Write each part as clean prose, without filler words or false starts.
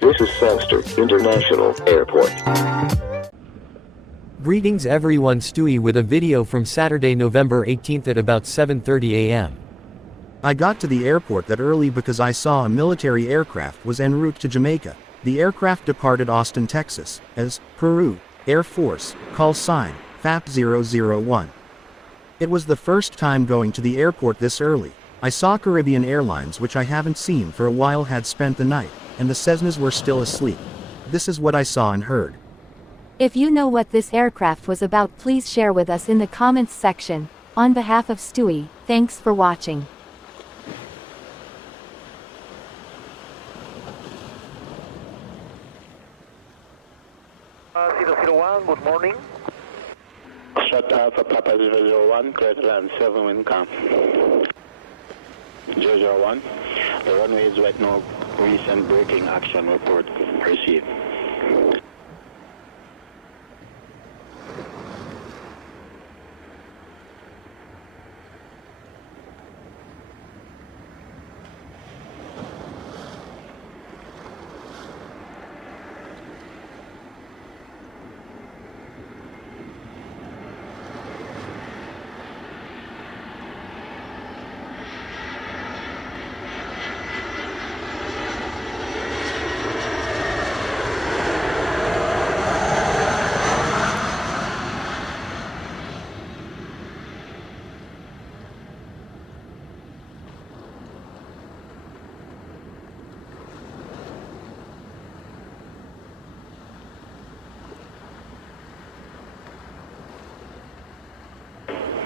This is Sangster International Airport. Greetings everyone, Stewie with a video from Saturday, November 18th at about 7:30 a.m. I got to the airport that early because I saw a military aircraft was en route to Jamaica. The aircraft departed Austin, Texas, as Peru Air Force, call sign, FAP-001. It was the first time going to the airport this early. I saw Caribbean Airlines, which I haven't seen for a while, had spent the night, and the Cessnas were still asleep. This is what I saw and heard. If you know what this aircraft was about, please share with us in the comments section. On behalf of Stewie, thanks for watching. Zero 01, good morning. Shut Alpha Papa 001, clear to land 7 wind calm. 001, the runway is wet, no recent braking action report received.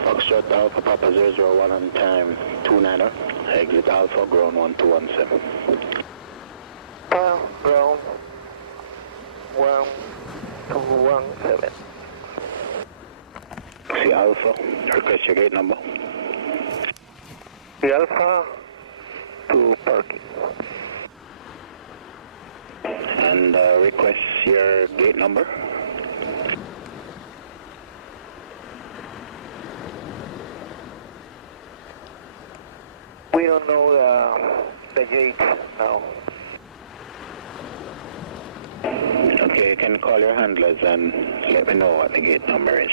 Foxtrot Alpha Papa 001 on time 29er, exit Alpha, ground 1217. Ground 1217. See Alpha, request your gate number. The Alpha to parking. And request your gate number. We don't know the gate now. Okay, you can call your handlers and let me know what the gate number is.